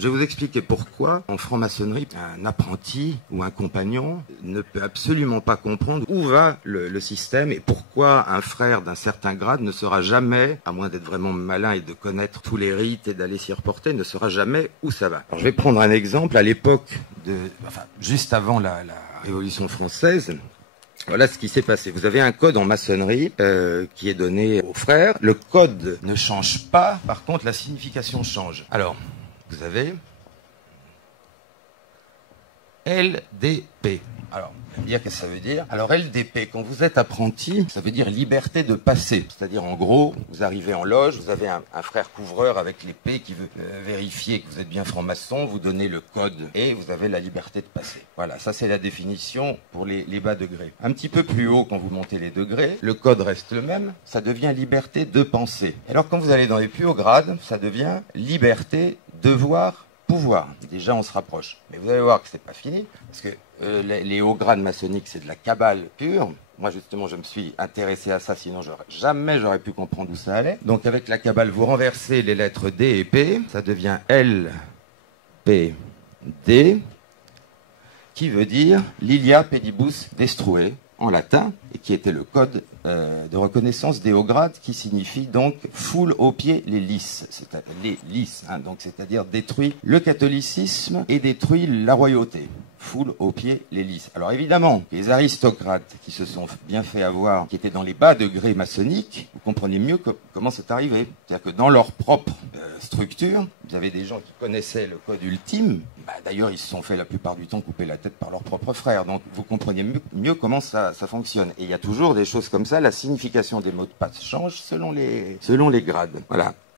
Je vais vous expliquer pourquoi, en franc-maçonnerie, un apprenti ou un compagnon ne peut absolument pas comprendre où va le système et pourquoi un frère d'un certain grade ne sera jamais, à moins d'être vraiment malin et de connaître tous les rites et d'aller s'y reporter, ne saura jamais où ça va. Alors, je vais prendre un exemple. À l'époque juste avant la Révolution française, voilà ce qui s'est passé. Vous avez un code en maçonnerie qui est donné aux frères. Le code ne change pas, par contre la signification change. Alors, vous avez LDP. Alors, on va dire qu'est-ce que ça veut dire. Alors, LDP, quand vous êtes apprenti, ça veut dire liberté de passer. C'est-à-dire, en gros, vous arrivez en loge, vous avez un frère couvreur avec l'épée qui veut vérifier que vous êtes bien franc-maçon, vous donnez le code et vous avez la liberté de passer. Voilà, ça c'est la définition pour les bas degrés. Un petit peu plus haut, quand vous montez les degrés, le code reste le même, ça devient liberté de penser. Alors, quand vous allez dans les plus hauts grades, ça devient liberté, devoir, pouvoir. Déjà, on se rapproche. Mais vous allez voir que c'est pas fini, parce que les hauts grades maçonniques, c'est de la cabale pure. Moi, justement, je me suis intéressé à ça, sinon jamais j'aurais pu comprendre où ça allait. Donc, avec la cabale, vous renversez les lettres D et P, ça devient L, P, D, qui veut dire Lilia Pedibus Destruere, en latin, et qui était le code de reconnaissance des hauts grades, qui signifie donc foule aux pieds les lys, donc c'est-à-dire détruit le catholicisme et détruit la royauté. Foule aux pieds les lys. Alors évidemment, les aristocrates qui se sont bien fait avoir, qui étaient dans les bas degrés maçonniques, vous comprenez mieux comment c'est arrivé. C'est-à-dire que dans leur propre structure, vous avez des gens qui connaissaient le code ultime. D'ailleurs, ils se sont fait la plupart du temps couper la tête par leurs propres frères. Donc vous comprenez mieux comment ça fonctionne. Et il y a toujours des choses comme ça. La signification des mots de passe change selon les grades. Voilà.